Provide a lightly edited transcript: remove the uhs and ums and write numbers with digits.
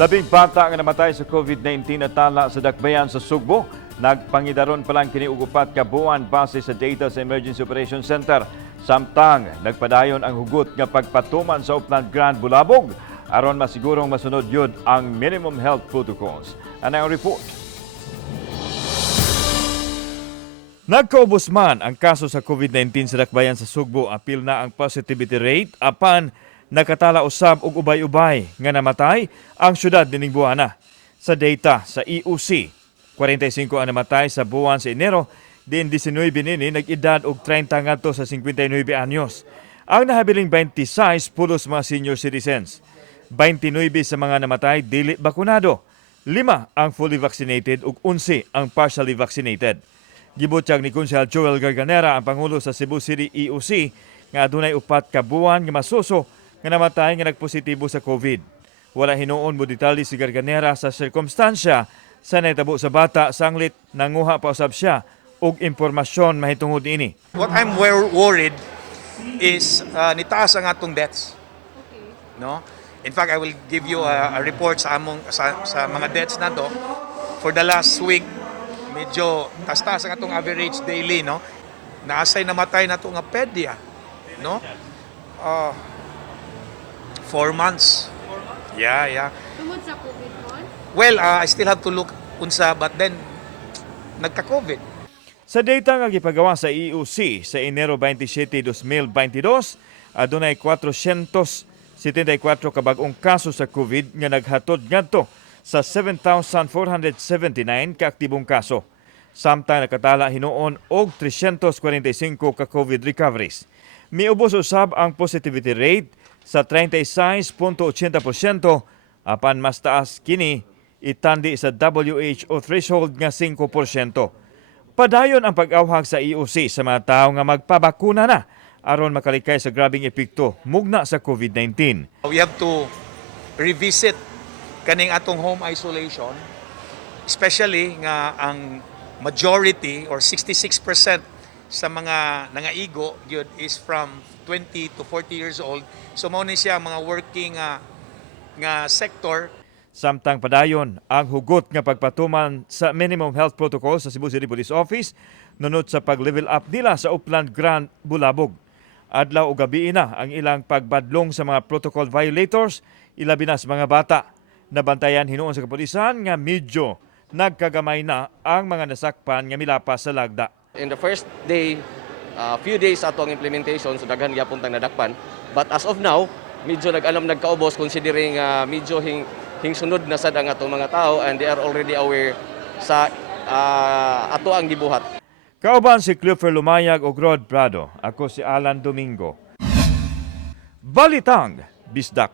Labing bata nga namatay sa COVID-19 at tala sa dakbayan sa Sugbo. Nagpangidaron pa lang kiniugupat ka buwan base sa data sa Emergency Operations Center. Samtang nagpadayon ang hugot nga pagpatuman sa Upland Grand Bulabog aron masigurong masunod yun ang minimum health protocols. Ano ang report? Nagkaubos man ang kaso sa COVID-19 sa dakbayan sa Sugbo, apil na ang positivity rate apan nakatala usab og ubay-ubay nga namatay ang syudad dining buwana. Sa data sa EOC, 45 ang namatay sa buwan sa Enero, din 19 nini nag-edad og 30 ngadto sa 59 anyos. Ang nahabiling 26 pulos mga senior citizens. 29 sa mga namatay dili bakunado. 5 ang fully vaccinated ug 11 ang partially vaccinated. Gibutyag ni Konsehal Joel Garganera, ang Pangulo sa Cebu City EOC, nga adunay 4 ka buwan nga masuso nga namatay nga nagpositibo sa COVID. Wala hinuon mo detalye si Garganera sa sirkumstansya sa nahitabo sa bata, sanglit nanguha pa usab siya og impormasyon mahitungod ini. What I'm worried is nitaas ang atong deaths. No? In fact, I will give you a report sa mga deaths na to. For the last week, medyo taas ang atong average daily, no? Naasay namatay na to nga pedya, no? 4 months. Yeah. Tungod sa COVID mo? Well, I still have to look unsa, but then nagka-COVID. Sa data nga gipagawa sa EOC sa Enero 27, 2022, adunay 474 ka bag-ong kaso sa COVID nga naghatod ngadto sa 7,479 ka aktibong kaso. Samtang nakatala hinuon og 345 ka COVID recoveries. Miubos usab ang positivity rate sa 36.80%, apan mas taas kini itandi sa WHO threshold nga 5%. Padayon ang pag-awhag sa EOC sa mga tao nga magpabakuna na aron makalikay sa grabing epekto mugna sa COVID-19. We have to revisit kaning atong home isolation, especially nga ang majority or 66% sa mga nangaigo gyud is from 20 to 40 years old. So mao ni siya mga working nga sector. Samtang padayon ang hugot nga pagpatuman sa minimum health protocol sa Cebu City Police Office nunod sa pag-level up nila sa Upland Grand Bulabog. Adlaw o gabi na ang ilang pagbadlong sa mga protocol violators, ilabi na sa mga bata. Nabantayan hinuon sa kapulisan nga medyo nagkagamay na ang mga nasakpan nga milapas sa lagda. In the first day, few days ato ang implementation, so daghan gyapon tang nadakpan. But as of now, medyo nagkaubos considering medyo hingsunod na sad ang atong mga tao and they are already aware sa ato ang gibuhat. Kauban si Clifford Lumayag o Rod Prado. Ako si Alan Domingo. Balitang Bisdak.